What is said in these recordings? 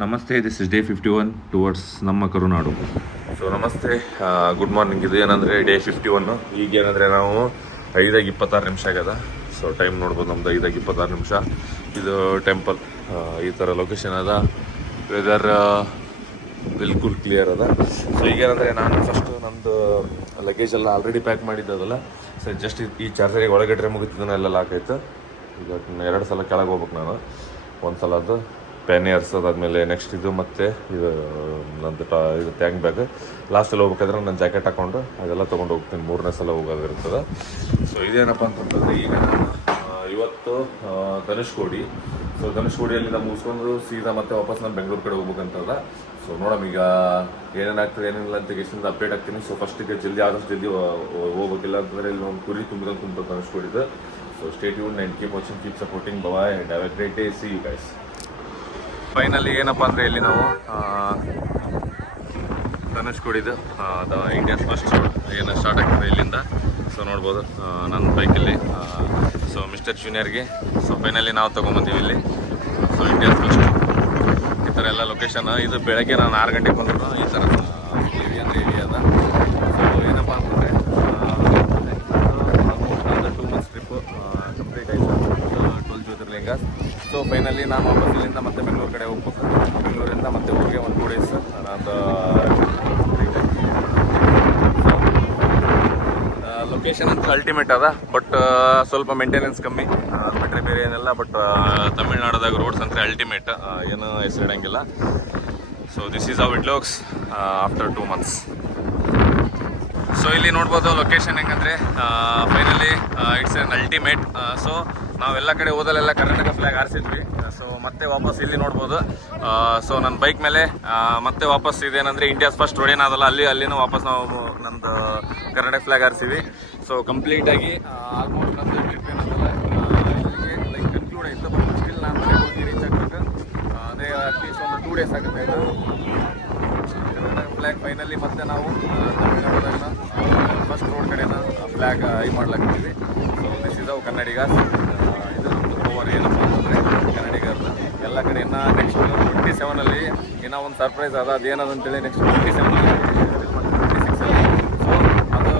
ನಮಸ್ತೆ, this is day 51 towards ನಮ್ಮ ಕರುನಾಡು. So ನಮಸ್ತೆ, ಗುಡ್ ಮಾರ್ನಿಂಗ್. ಇದು ಏನಂದರೆ ಡೇ 51. ಈಗ ಏನಂದರೆ ನಾವು 5:26 ಆಗ್ಯದ. ಸೊ ಟೈಮ್ ನೋಡ್ಬೋದು, ನಮ್ದು 5:26. ಇದು ಟೆಂಪಲ್ ಈ ಥರ ಲೊಕೇಶನ್ ಅದ. ವೆದರ್ ಬಿಲ್ಕುಲ್ ಕ್ಲಿಯರ್ ಅದ. ಸೊ ಈಗೇನಂದರೆ ನಾನು ಫಸ್ಟು ನಂದು ಲಗೇಜ್ ಎಲ್ಲ ಆಲ್ರೆಡಿ ಪ್ಯಾಕ್ ಮಾಡಿದ್ದದಲ್ಲ. ಸೊ ಜಸ್ಟ್ ಈ ಚಾರ್ಜರಿಗೆ ಒಳಗಡೆ ಮುಗಿತಿದ್ದನ ಎಲ್ಲ ಲಾಕ್ ಆಯ್ತು. ಈಗ 2 ಸಲ ಕೆಳಗೆ ಹೋಗ್ಬೇಕು ನಾನು. ಒಂದು ಸಲ ಅದು ಪ್ಯಾನ್ ಏರ್ಸೋದಾದ್ಮೇಲೆ ನೆಕ್ಸ್ಟ್ ಇದು ಮತ್ತು ಇದು ನಂದು ಇದು ಟ್ಯಾಂಕ್ ಬ್ಯಾಗ್. ಲಾಸ್ಟಲ್ಲಿ ಹೋಗ್ಬೇಕಾದ್ರೆ ನಾನು ಜಾಕೆಟ್ ಹಾಕ್ಕೊಂಡು ಅದೆಲ್ಲ ತೊಗೊಂಡು ಹೋಗ್ತೀನಿ. 3ನೇ ಸಲ ಹೋಗೋದಿರ್ತದೆ. ಸೊ ಇದೇನಪ್ಪ ಅಂತಂತಂದರೆ ಈಗ ನಾನು ಇವತ್ತು ಧನುಷ್ಕೋಡಿ. ಸೊ ಧನುಷ್ಕೋಡಿಯಲ್ಲಿ ನಾವು ಮುಗಿಸ್ಕೊಂಡು ಸೀದಾ ಮತ್ತೆ ವಾಪಸ್ ನಾನು ಬೆಂಗಳೂರು ಕಡೆ ಹೋಗ್ಬೇಕಂತದ. ಸೊ ನೋಡಮ್ ಈಗ ಏನೇನಾಗ್ತದೆ ಏನೇನಿಲ್ಲ ಅಂತ ಕೇಸಿಂದ ಅಪ್ಡೇಟ್ ಆಗ್ತೀನಿ. ಸೊ ಫಸ್ಟಿಗೆ ಜಲ್ದಿ ಆದಷ್ಟು ಜಲ್ದಿ ಹೋಗ್ಬೇಕಿಲ್ಲ ಅಂತಂದರೆ ಇಲ್ಲಿ ಒಂದು ಕುರಿ ತುಂಬಿದಂಗೆ ತುಂಬ ಧನುಷ್ಕೋಡಿದ್ದು. So stay tuned and keep watching, keep supporting. Bye and have a great day. See you guys. Finally ಏನಪ್ಪ ಅಂದರೆ ಇಲ್ಲಿ ನಾವು ಧನುಷ್ಕೋಡಿದು ಇಂಡಿಯಾಸ್ ಫಸ್ಟ್ ಏನು ಸ್ಟಾರ್ಟ್ ಆಗ್ತದೆ ಇಲ್ಲಿಂದ. ಸೊ ನೋಡ್ಬೋದು ನನ್ನ ಬೈಕಲ್ಲಿ. ಸೊ ಮಿಸ್ಟರ್ ಜೂನಿಯರ್ಗೆ ಸೊ ಫೈನಲಿ ನಾವು ತೊಗೊಂಬಂದೀವಿ ಇಲ್ಲಿ. ಸೊ ಇಂಡಿಯಾಸ್ ಫಸ್ಟ್ ಈ ಥರ ಎಲ್ಲ ಲೊಕೇಶನ್. ಇದು ಬೆಳಗ್ಗೆ ನಾನು 6 ಗಂಟೆಗೆ ಬಂದ್ರು. ಈ ಥರ ಏರಿಯಾ ಅದ. ಸೊ ಏನಪ್ಪ ಅಂತಂದರೆ ಒಂದು 2 ಮಂತ್ಸ್ ಟ್ರಿಪ್ಪು ಕಂಪ್ಲೀಟ್ ಆಯಿತು. 12 ಜ್ಯೋತಿರ್ಲಿಂಗ. ಸೊ ಫೈನಲಿ ನಾನು ವಾಪಸ್ ಇಲ್ಲಿಂದ ಮತ್ತೆ ಬೆಂಗಳೂರು ಕಡೆ ಹೋಗ್ಬೇಕು. ಬೆಂಗಳೂರಿಂದ ಮತ್ತೆ ಊರಿಗೆ ಒಂದು 2 ಡೇಸ್ ನಾನು ಲೊಕೇಶನ್ ಅಂತ ಅಲ್ಟಿಮೇಟ್ ಅದ. ಬಟ್ ಸ್ವಲ್ಪ ಮೇಂಟೆನೆನ್ಸ್ ಕಮ್ಮಿ ಬಿಟ್ಟರೆ ಬೇರೆ ಏನಿಲ್ಲ. ಬಟ್ ತಮಿಳ್ನಾಡದಾಗ ರೋಡ್ಸ್ ಅಂದರೆ ಅಲ್ಟಿಮೇಟ್, ಏನು ಹೆಸರಿಡಂಗಿಲ್ಲ. So this is how it looks after 2 months. So ಇಲ್ಲಿ ನೋಡ್ಬೋದು ಲೊಕೇಶನ್ ಹೆಂಗಂದರೆ finally it's an ultimate. So ನಾವೆಲ್ಲ ಕಡೆ ಹೋದಲ್ಲೆಲ್ಲ ಕರ್ನಾಟಕ ಫ್ಲ್ಯಾಗ್ ಹಾರಿಸಿದ್ವಿ. ಸೊ ಮತ್ತೆ ವಾಪಸ್ ಇಲ್ಲಿ ನೋಡ್ಬೋದು. ಸೊ ನನ್ನ ಬೈಕ್ ಮೇಲೆ ಮತ್ತೆ ವಾಪಸ್ ಇದೇನಂದರೆ ಇಂಡಿಯಾಸ್ ಫಸ್ಟ್ ರೋಡ್ ಏನಾದಲ್ಲ ಅಲ್ಲಿನೂ ವಾಪಸ್ ನಾವು ನಂದು ಕರ್ನಾಟಕ ಫ್ಲ್ಯಾಗ್ ಹಾರಿಸಿವಿ. ಸೊ ಕಂಪ್ಲೀಟಾಗಿ ಆಲ್ಮೋಸ್ಟ್ ನಂದು ಟ್ರಿಪ್ ಏನಂತಲ್ಲ ಇಲ್ಲಿಗೆ ಲೈಕ್ ಕನ್ಕ್ಲೂಡ್ ಆಯಿತು. ಬಟ್ ಸ್ಟಿಲ್ ನಾನು ಮನೆಗೆ ಹೋಗಿ ರೀಚ್ ಆಗಬೇಕು. ಅದೇ ಅಟ್ಲೀಸ್ಟ್ ಒಂದು 2 ಡೇಸ್ ಆಗುತ್ತೆ. ಕರ್ನಾಟಕ ಫ್ಲ್ಯಾಗ್ ಫೈನಲಿ ಮತ್ತೆ ನಾವು ತಮಿಳ್ನಾಡದಾಗ ಫಸ್ಟ್ ರೋಡ್ ಕಡೆನ ಫ್ಲ್ಯಾಗ್ ಮಾಡ್ಲಾಗ್ತೀವಿ. ಸೊ ದಿಸ್ ಇಸ್ ಅವ್ ಕನ್ನಡಿಗ. ಇದು ಓವರ್ ಏನಪ್ಪ ಅಂತಂದರೆ ಕನ್ನಡಿಗರನ್ನ ಎಲ್ಲ ಕಡೆ ಇನ್ನು ನೆಕ್ಸ್ಟ್ 27ಅಲ್ಲಿ ಏನೋ ಒಂದು ಸರ್ಪ್ರೈಸ್ ಅದ. ಅದೇನದಂತೇಳಿ ನೆಕ್ಸ್ಟ್ 27ಅಲ್ಲಿ 26ಅಲ್ಲಿ. ಸೊ ಅದು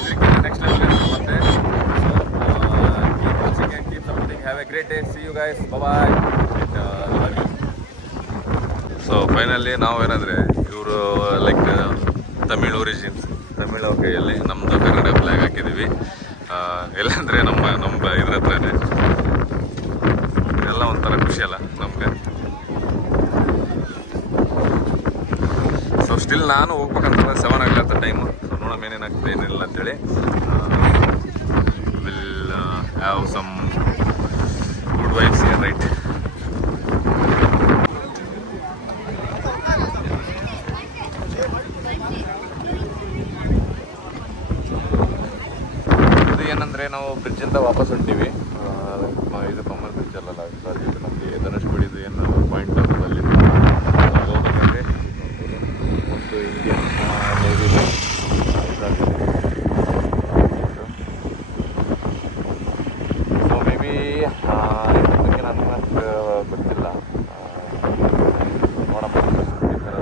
ಇದಕ್ಕೆ ನೆಕ್ಸ್ಟ್ ಲೆವೆಲ್ ಇರುತ್ತೆ ಮತ್ತೆ. Keep watching and keep supporting. Have a great day. See you guys. Bye. So finally ನಾವು ಏನಂದರೆ ಇವರು ಲೈಕ್ ತಮಿಳ್ ಒರಿಜಿನ್ಸ್, ತಮಿಳ್ ಅವ್ರ ಕೈಯಲ್ಲಿ ನಮ್ಮದು ಕನ್ನಡ ಫ್ಲ್ಯಾಗ್ ಹಾಕಿದ್ದೀವಿ. ಎಲ್ಲಂದರೆ ನಮ್ಮ ಇದ್ರ ಹತ್ರನೇ ಎಲ್ಲ ಒಂಥರ ಖುಷಿ ಅಲ್ಲ ನಮಗೆ. ಸೊ ಸ್ಟಿಲ್ ನಾನು ಹೋಗ್ಬೇಕಂತಂದ್ರೆ 7 ಆಗ್ಲತ್ತ ಟೈಮು. ಸೊ ನೋಡೋಣ ಏನೇನಾಗ್ತದೆ ಏನಿಲ್ಲ ಅಂತೇಳಿ. Will have some good vibes here, right? ಇದು ಏನಂದರೆ ನಾವು ಬ್ರಿಡ್ಜಿಂದ ವಾಪಸ್ ಹೊಂಟೀವಿ. ಇದು ಕಮ್ಮಲ್ ಬ್ರಿಡ್ಜ್ ಅಲ್ಲಲ್ಲ, ಸಾರಿ, ಇದು ನಮಗೆ ಧನುಷ್ಕೋಡಿದು ಏನು ಪಾಯಿಂಟ್ ಅಲ್ಲಿ ಹೋಗ್ಬೇಕಂದ್ರೆ ಒಂದು ಇಂಡಿಯನ್ ನೇವಿ ಇದಾಗಿದೆ. ಸೊ ಮೇ ಬಿ ಇದ್ರ ಬಗ್ಗೆ ನನಗೆ ಅಷ್ಟು ಗೊತ್ತಿಲ್ಲ. ನೋಡಪ್ಪ ಈ ಥರ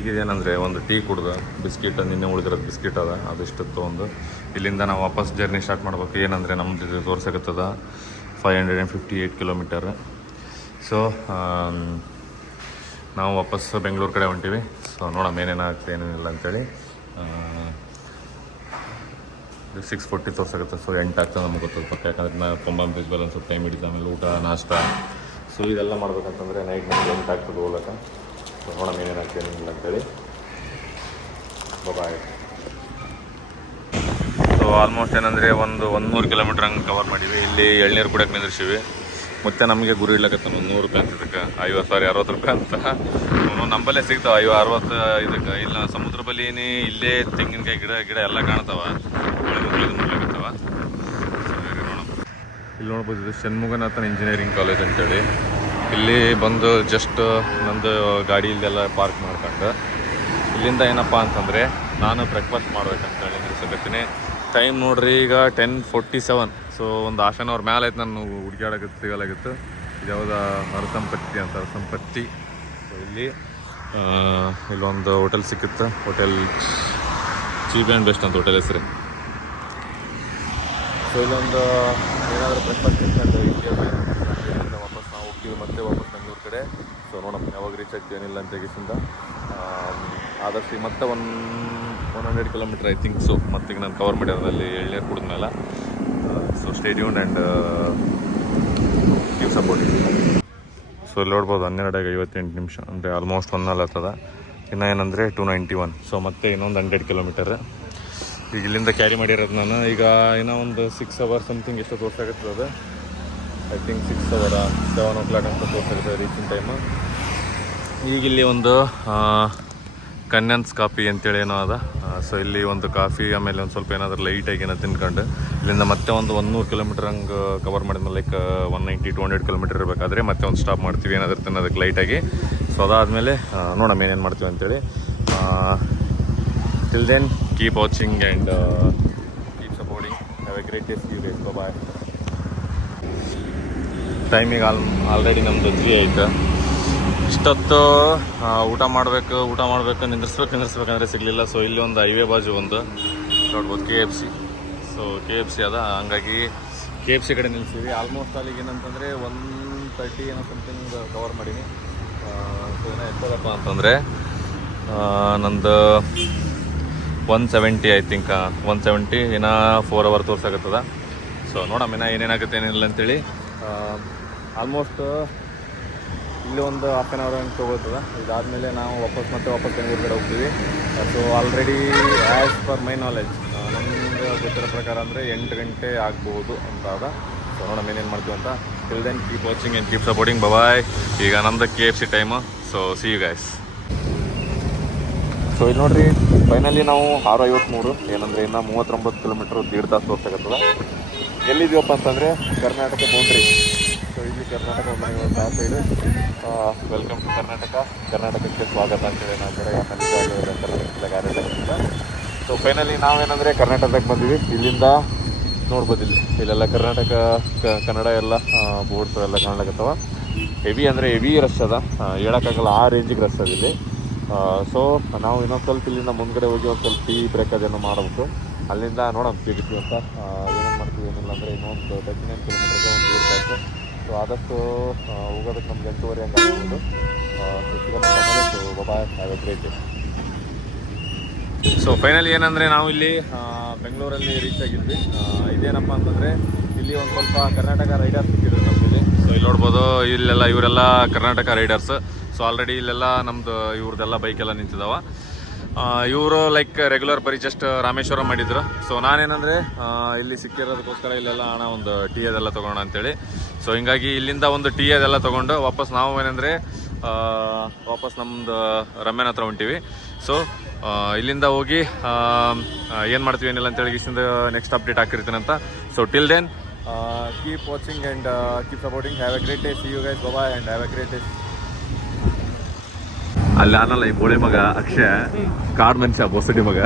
ಈಗಿದೇನಂದರೆ ಒಂದು ಟೀ ಕುಡ್ದು ಬಿಸ್ಕಿಟ್, ನಿನ್ನೆ ಉಳಿದಿರೋದು ಬಿಸ್ಕಿಟ್ ಅದ, ಅದಿಷ್ಟು ತೊಗೊಂಡು ಇಲ್ಲಿಂದ ನಾವು ವಾಪಸ್ ಜರ್ನಿ ಸ್ಟಾರ್ಟ್ ಮಾಡ್ಬೇಕು. ಏನಂದರೆ ನಮ್ಮದು ತೋರ್ಸಕತ್ತದ 558 ಕಿಲೋಮೀಟರ್. ಸೊ ನಾವು ವಾಪಸ್ ಬೆಂಗಳೂರು ಕಡೆ ಹೊಂಟೀವಿ. ಸೊ ನೋಡೋಣ ಏನೇನಾಗುತ್ತೆ ಏನೇನಿಲ್ಲ ಅಂತೇಳಿ. 6:40 ತೋರ್ಸಕತ್ತೆ. ಸೊ 8 ಆಗ್ತದೆ ನಮ್ಗೆ ಗೊತ್ತದ ಪಕ್ಕ. ಯಾಕಂದರೆ ನಾನು ಪಂಬಾಮ್ ಬ್ರಿಡ್ಜ್ ಮೇಲೆ ಒಂದು ಸ್ವಲ್ಪ ಟೈಮ್ ಹಿಡಿದ ಆಮೇಲೆ ಊಟ ನಾಷ್ಟ. ಸೊ ಇದೆಲ್ಲ ಮಾಡ್ಬೇಕಂತಂದರೆ ನೈಟ್ ನಮ್ಗೆ 8 ಆಗ್ತದೆ ಹೋಗ್ಲಿಕ್ಕೆ. ಸೊ ನೋಡೋಣ ಏನೇನಾಗ್ತದೆ ಏನಿಲ್ಲ ಅಂತೇಳಿ. ಬಾಯ್. ಸೊ ಆಲ್ಮೋಸ್ಟ್ ಏನಂದರೆ ಒಂದು 100 ಕಿಲೋಮೀಟ್ರ್ ಹಂಗೆ ಕವರ್ ಮಾಡೀವಿ. ಇಲ್ಲಿ ಎಳ್ನೀರು ಕುಡಿಯೋಕೆ ನಿಂದಿರ್ಸೀವಿ. ಮತ್ತು ನಮಗೆ ಗುರಿ ಇಡ್ಲಕತ್ತ ಒಂದು 100 ರೂಪಾಯಿ ಅಂತ. ಇದಕ್ಕೆ 60 ರೂಪಾಯಿ ಅಂತ ನಂಬಲ್ಲೇ ಸಿಗ್ತಾವೆ. 60 ಇದಕ್ಕೆ ಇಲ್ಲ ಸಮುದ್ರ ಬಲಿನೇ ಇಲ್ಲೇ ತೆಂಗಿನಕಾಯಿ ಗಿಡ ಎಲ್ಲ ಕಾಣ್ತಾವ. ಉಳಿದು ಮುಟ್ಲಾಕತ್ತವ. ಸೊ ನೋಡೋಣ. ಇಲ್ಲಿ ನೋಡ್ಬೋದು ಇದು ಷಣ್ಮುಗನಾಥನ್ ಇಂಜಿನಿಯರಿಂಗ್ ಕಾಲೇಜ್ ಅಂತೇಳಿ. ಇಲ್ಲಿ ಬಂದು ಜಸ್ಟ್ ನಂದು ಗಾಡಿ ಇಲ್ಲೆಲ್ಲ ಪಾರ್ಕ್ ಮಾಡ್ಕೊಂಡು ಇಲ್ಲಿಂದ ಏನಪ್ಪ ಅಂತಂದರೆ ನಾನು ಬ್ರೇಕ್ಫಾಸ್ಟ್ ಮಾಡ್ಬೇಕಂತೇಳಿ ನಿಲ್ಸಕತ್ತೀನಿ. ಟೈಮ್ ನೋಡ್ರಿ ಈಗ 10:47. ಸೊ ಒಂದು ಹಾಫ್ ಆನ್ ಅವರ್ ಮೇಲೆ ಆಯ್ತು ನಾನು ಹುಡುಗಾಡಕ್ಕೆ ಸಿಗಲಾಗಿತ್ತು. ಇದು ಯಾವ್ದು ಅರಸಂಪತ್ತಿ ಅಂತ, ಅರಸಂಪತ್ತಿ. ಸೊ ಇಲ್ಲೊಂದು ಹೋಟೆಲ್ ಸಿಕ್ಕಿತ್ತು, ಹೋಟೆಲ್ ಚೀಪ್ ಆ್ಯಂಡ್ ಬೆಸ್ಟ್ ಅಂತ ಹೋಟೆಲ್ ಹೆಸರು. ಸೊ ಇಲ್ಲೊಂದು ಏನಾದರೂ ಬ್ರೇಕ್ಫಾಸ್ಟ್ ಇಟ್ಕೊಂಡು ಇಲ್ಲಿಂದ ವಾಪಸ್ ನಾವು ಹೋಗ್ತೀವಿ ಮತ್ತೆ ವಾಪಸ್ ಬೆಂಗಳೂರು ಕಡೆ. ಸೊ ನೋಡಮ್ಮ ಯಾವಾಗ ರೀಚ್ ಆಗ್ತೀವಿ ಏನಿಲ್ಲ ಅಂತ ತೆಗಿಸಿಂದ ಆದಷ್ಟು ಮತ್ತೆ 100 ಕಿಲೋಮೀಟ್ರ್ ಐ ಥಿಂಕ್. ಸೊ ಮತ್ತೀಗ ನಾನು ಕವರ್ ಮಾಡಿರೋದಲ್ಲಿ ಎಳ್ನೀರು ಕುಡಿದ್ಮೇಲೆ. So stay tuned and keep supporting. So ಇಲ್ಲಿ ನೋಡ್ಬೋದು 12:58 ಅಂದರೆ ಆಲ್ಮೋಸ್ಟ್ 1 ಆಗ್ತದ. ಇನ್ನು ಏನಂದರೆ 291. ಸೊ ಮತ್ತೆ ಇನ್ನೊಂದು 100 ಕಿಲೋಮೀಟರ್ ಈಗ ಇಲ್ಲಿಂದ ಕ್ಯಾರಿ ಮಾಡಿರೋದು ನಾನು. ಈಗ ಇನ್ನೂ ಒಂದು 6 ಅವರ್ಸ್ ಸಮಥಿಂಗ್ ಎಷ್ಟು ತೋರ್ಸಾಗುತ್ತದೆ, ಐ ಥಿಂಕ್ 6 ಅವರ್ 7 o'clock ಅಂತ ತೋರ್ಸಾಗುತ್ತೆ ರೀಚಿಂಗ್ ಟೈಮು. ಈಗ ಇಲ್ಲಿ ಒಂದು ಕನ್ಯನ್ಸ್ ಕಾಫಿ ಅಂತೇಳಿ ಏನೋ ಅದ. ಸೊ ಇಲ್ಲಿ ಒಂದು ಕಾಫಿ, ಆಮೇಲೆ ಒಂದು ಸ್ವಲ್ಪ ಏನಾದರೂ ಲೈಟಾಗಿ ಏನೋ ತಿನ್ಕೊಂಡು ಇಲ್ಲಿಂದ ಮತ್ತೆ ಒಂದು 100 ಕಿಲೋಮೀಟ್ರ್ ಹಂಗೆ ಕವರ್ ಮಾಡಿದ್ಮೇಲೆ ಲೈಕ್ 190-200 ಕಿಲೋಮೀಟ್ರ್ ಇರಬೇಕಾದ್ರೆ ಮತ್ತೆ ಒಂದು ಸ್ಟಾಪ್ ಮಾಡ್ತೀವಿ ಏನಾದರೂ ತಿನ್ನೋದಕ್ಕೆ ಲೈಟಾಗಿ. ಸೊ ಅದಾದಮೇಲೆ ನೋಡೋಣ ಏನೇನು ಮಾಡ್ತೀವಿ ಅಂತೇಳಿ. Till then keep watching and keep supporting. Have a great day. See you guys. Bye. ಟೈಮಿಗೆ ಆಲ್ರೆಡಿ ನಮ್ಮದು 3 ಆಯಿತು. ಇಷ್ಟೊತ್ತು ಊಟ ಮಾಡಬೇಕು ನಿಂದಿರ್ಸ್ಬೇಕಂದ್ರೆ ಸಿಗಲಿಲ್ಲ. ಸೊ ಇಲ್ಲಿ ಒಂದು ಹೈವೇ ಬಾಜು ಒಂದು ನೋಡ್ಬೋದು KFC. ಸೊ KFC ಅದ, ಹಂಗಾಗಿ KFC ಕಡೆ ನಿಲ್ಸಿವಿ. ಆಲ್ಮೋಸ್ಟ್ ಅಲ್ಲಿಗೆ ಏನಂತಂದರೆ 130 ಏನೋ ಸಮಥಿಂಗ್ ಕವರ್ ಮಾಡೀನಿ. ಸೊ ಏನೋ ಎಷ್ಟದಪ್ಪ ಅಂತಂದರೆ ನಂದು 170 ಐ ಥಿಂಕ್. 170 ಇನ್ನೂ 4 hour ತೋರ್ಸಾಗತ್ತದ. ಸೊ ನೋಡಮ್ಮ ಇನ್ನೂ ಏನೇನಾಗುತ್ತೆ ಏನಿಲ್ಲ ಅಂತೇಳಿ. ಆಲ್ಮೋಸ್ಟ್ ಇಲ್ಲಿ ಒಂದು ಹಾಫ್ ಆನ್ ಅವರ್ ಹಂಗೆ ತೊಗೊಳ್ತದೆ. ಇದಾದಮೇಲೆ ನಾವು ವಾಪಸ್ ಬೆಂಗಳೂರು ಕಡೆ ಹೋಗ್ತೀವಿ. So already as per my knowledge ನಮ್ಗೆ ಗೊತ್ತಿರೋ ಪ್ರಕಾರ ಅಂದರೆ 8 ಗಂಟೆ ಆಗ್ಬೋದು ಅಂತ ಅದ. ಸೊ ನೋಡೋಣ ಏನೇನು ಮಾಡ್ತೀವಿ ಅಂತ. Till then keep watching and keep supporting. Bye. ಈಗ ನಮ್ಮದು KFC time. So see you guys. So ಇಲ್ಲಿ ನೋಡಿರಿ ಫೈನಲಿ ನಾವು 6:53 ಏನಂದರೆ ಇನ್ನು 39 ಕಿಲೋಮೀಟ್ರ್ 1.5 ತಾಸು ತೋರ್ಸಾಗತ್ತದ. ಎಲ್ಲಿದ್ದೀವಪ್ಪ ಅಂತಂದರೆ ಕರ್ನಾಟಕ ಬೌಂಡ್ರಿ. ಸೊ ಇಲ್ಲಿ ಕರ್ನಾಟಕ ಆ ಸೈಡು ವೆಲ್ಕಮ್ ಟು ಕರ್ನಾಟಕಕ್ಕೆ ಸ್ವಾಗತ ಅಂತೇಳಿ ನಾವು ಕಡೆ ಕರ್ನಾಟಕದಿಂದ. ಸೊ ಫೈನಲಿ ನಾವೇನಂದರೆ ಕರ್ನಾಟಕದಾಗ ಬಂದ್ವಿ. ಇಲ್ಲಿಂದ ನೋಡ್ಬೋದು ಇಲ್ಲೆಲ್ಲ ಕರ್ನಾಟಕ ಕನ್ನಡ ಎಲ್ಲ ಬೋರ್ಡ್ಸ್ ಎಲ್ಲ ಕಾಣ್ಲಾಕತ್ತವ. ಹೆವಿ ಅಂದರೆ ಹೆವಿ ರಶ್ ಅದ, ಹೇಳೋಕ್ಕಾಗಲ್ಲ ಆ ರೇಂಜಿಗೆ ರಶ್ ಅದ ಇಲ್ಲಿ. ಸೊ ನಾವು ಇನ್ನೊಂದು ಸ್ವಲ್ಪ ಇಲ್ಲಿಂದ ಮುಂದ್ಗಡೆ ಹೋಗಿ ಒಂದು ಸ್ವಲ್ಪ ಟೀ ಬ್ರೇಕ್ ಅದೇನೋ ಮಾಡಬೇಕು. ಅಲ್ಲಿಂದ ನೋಡೋಣ ಸಿಗುತ್ತೀವಿ ಅಂತ. ಏನೇನು ಮಾಡ್ತೀವಿ ಏನಿಲ್ಲ ಅಂದರೆ ಇನ್ನೊಂದು 39 ಕಿಲೋಮೀಟರ್ಗೆ ಒಂದು 2 ತಾಸು. ಸೊ ಆದಷ್ಟು ಹೋಗೋದಕ್ಕೆ ನಮ್ಗೆ 8:30 ಹಂಗೆ ಆಗ್ಬೋದು. So bye. Have a great day. So finally ಏನಂದರೆ ನಾವು ಇಲ್ಲಿ ಬೆಂಗಳೂರಲ್ಲಿ ರೀಚ್ ಆಗಿದ್ವಿ. ಇದೇನಪ್ಪ ಅಂತಂದರೆ ಇಲ್ಲಿ ಒಂದು ಸ್ವಲ್ಪ ಕರ್ನಾಟಕ ರೈಡರ್ಸ್ ಸಿಕ್ಕಿದ್ರು ನಮ್ಮಲ್ಲಿ. ಸೊ ಇಲ್ಲಿ ನೋಡ್ಬೋದು ಇವರೆಲ್ಲ ಕರ್ನಾಟಕ ರೈಡರ್ಸ್. ಸೊ ಆಲ್ರೆಡಿ ಇಲ್ಲೆಲ್ಲ ನಮ್ಮದು ಇವ್ರದ್ದೆಲ್ಲ ಬೈಕೆಲ್ಲ ನಿಂತಿದ್ದಾವೆ. ಇವರು ಲೈಕ್ ರೆಗ್ಯುಲರ್ ಬರೀ ಜಸ್ಟ್ ರಾಮೇಶ್ವರಂ ಮಾಡಿದ್ರು. ಸೊ ನಾನೇನಂದರೆ ಇಲ್ಲಿ ಸಿಕ್ಕಿರೋದಕ್ಕೋಸ್ಕರ ಇಲ್ಲೆಲ್ಲ ಹಣ ಒಂದು ಟೀ ಅದೆಲ್ಲ ತೊಗೊಳ್ಳೋಣ ಅಂತೇಳಿ. ಸೊ ಹಿಂಗಾಗಿ ಇಲ್ಲಿಂದ ಒಂದು ಟೀ ಅದೆಲ್ಲ ತೊಗೊಂಡು ವಾಪಸ್ ನಾವು ಏನಂದರೆ ವಾಪಸ್ ನಮ್ಮದು ರಮ್ಯನ ಹತ್ರ ಹೊಂಟೀವಿ. ಸೊ ಇಲ್ಲಿಂದ ಹೋಗಿ ಏನು ಮಾಡ್ತೀವಿ ಏನಿಲ್ಲ ಅಂತೇಳಿ ಇಷ್ಟಿಂದ ನೆಕ್ಸ್ಟ್ ಅಪ್ಡೇಟ್ ಹಾಕಿರ್ತೀನಿ ಅಂತ. So till then keep watching and keep supporting. Have a great day. See you guys. Bye and have a great day. ಅಲ್ಲಿ ಅನ್ನಲ್ಲ ಈ ಬೋಳಿ ಮಗ ಅಕ್ಷಯ ಕಾಡ್ ಮನುಷ್ಯ ಬೊಸಡಿ ಮಗ.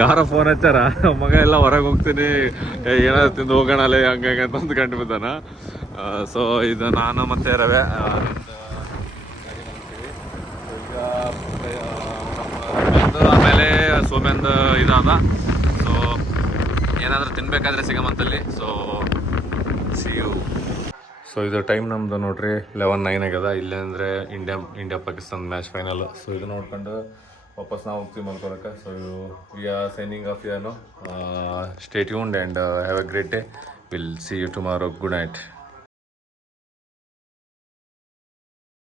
ಯಾರೋ ಫೋನ್ ಹಚ್ಚಾರ, ಮಗ ಎಲ್ಲ ಹೊರಗೆ ಹೋಗ್ತೀನಿ ಏನಾದ್ರು ತಿಂದು ಹೋಗೋಣ ಅಲ್ಲೇ ಹಂಗೆ ಅಂತಂದು ಕಂಡು ಬಿದ್ದಾನ. ಸೊ ಇದು ನಾನು ಮತ್ತು ರವೆ ಈಗ ಆಮೇಲೆ ಸೋಮ್ಯಂದು ಇದಾದ. ಸೊ ಏನಾದರೂ ತಿನ್ಬೇಕಾದ್ರೆ ಸಿಗಮಂತಲ್ಲಿ. So see you. ಸೊ ಇದು ಟೈಮ್ ನಮ್ಮದು ನೋಡ್ರಿ 11:09 ಆಗ್ಯದ. ಇಲ್ಲೇ ಅಂದರೆ India Pakistan match final. So ಇದು ನೋಡ್ಕೊಂಡು ವಾಪಸ್ ನಾವು ಹೋಗ್ತೀವಿ ಮಲ್ಕೊಳಕ್ಕೆ. So we are signing off. Stay tuned and have a great day. Will see you tomorrow. Good night.